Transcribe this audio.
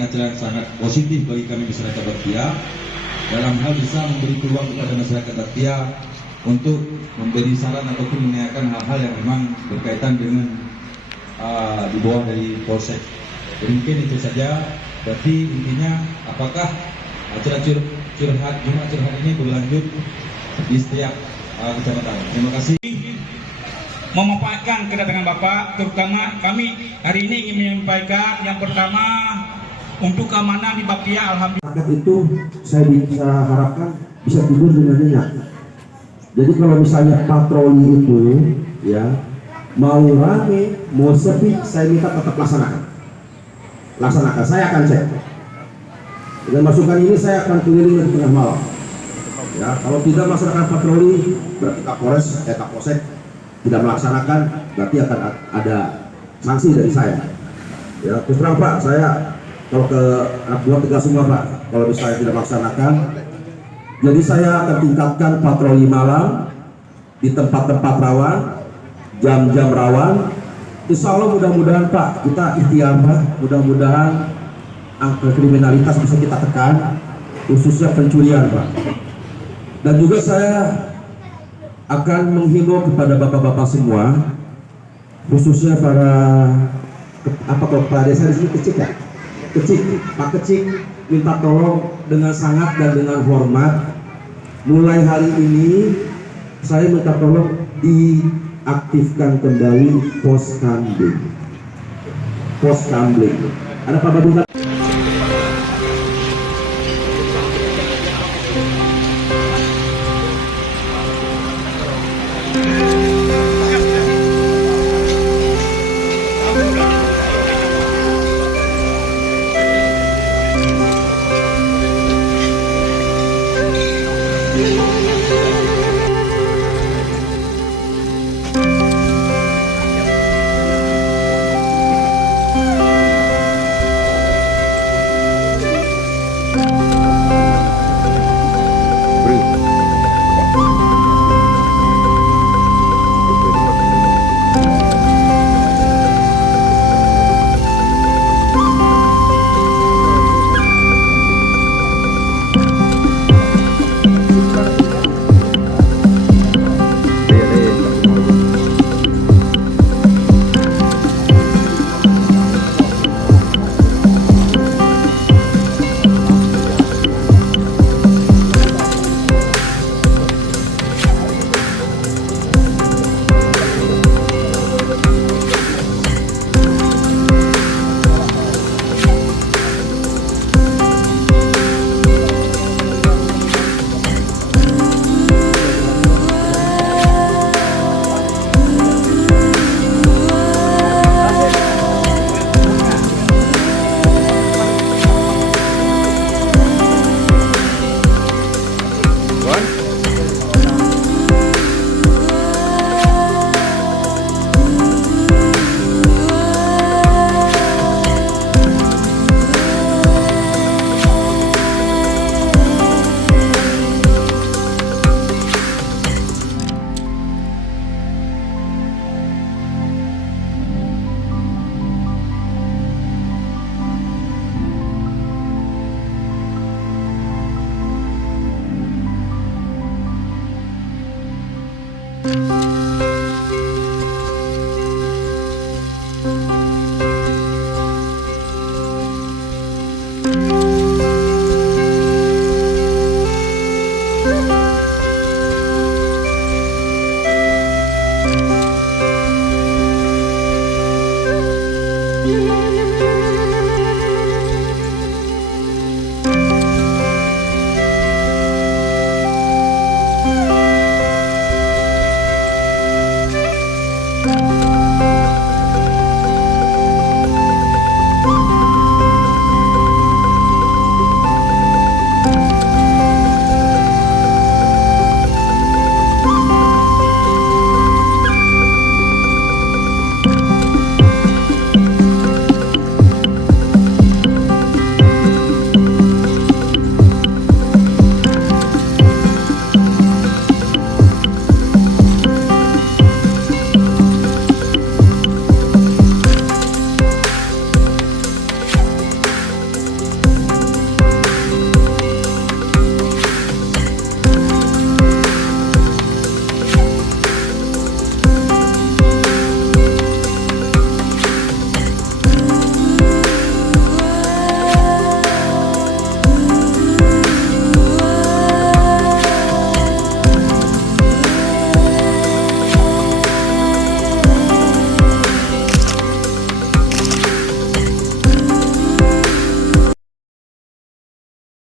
acara yang sangat positif bagi kami masyarakat Batia, dalam hal bisa memberi peluang kepada masyarakat Batia untuk memberi saran ataupun menanyakan hal-hal yang memang berkaitan dengan di bawah dari Polsek. Jadi mungkin itu saja. Berarti intinya apakah acara curhat ini berlanjut di setiap kecamatan. Terima kasih. Memanfaatkan kedatangan Bapak, terutama kami hari ini ingin menyampaikan yang pertama untuk keamanan di Batia. Alhamdulillah itu saya bisa harapkan bisa tidur dengan nyenyak. Jadi kalau misalnya patroli itu ya mau rame mau sepi, saya minta tetap laksanakan. Saya akan cek. Dengan masukan ini saya akan keliling di tengah malam. Ya, kalau tidak melaksanakan patroli berarti Kapolsek tidak melaksanakan, berarti akan ada sanksi dari saya. Ya, terus terang Pak, saya kalau ke anak buah tegas semua Pak, kalau misalnya tidak melaksanakan. Jadi saya akan tingkatkan patroli malam di tempat-tempat rawan, jam-jam rawan. Insya Allah mudah-mudahan Pak, kita ikhtiar Pak, mudah-mudahan angka kriminalitas bisa kita tekan, khususnya pencurian Pak. Dan juga saya akan menghimbau kepada bapak-bapak semua, khususnya para kepala desa di sini Pak Kecik, minta tolong dengan sangat dan dengan hormat, mulai hari ini saya minta tolong diaktifkan kembali pos kamling. Ada Pak Babinsa.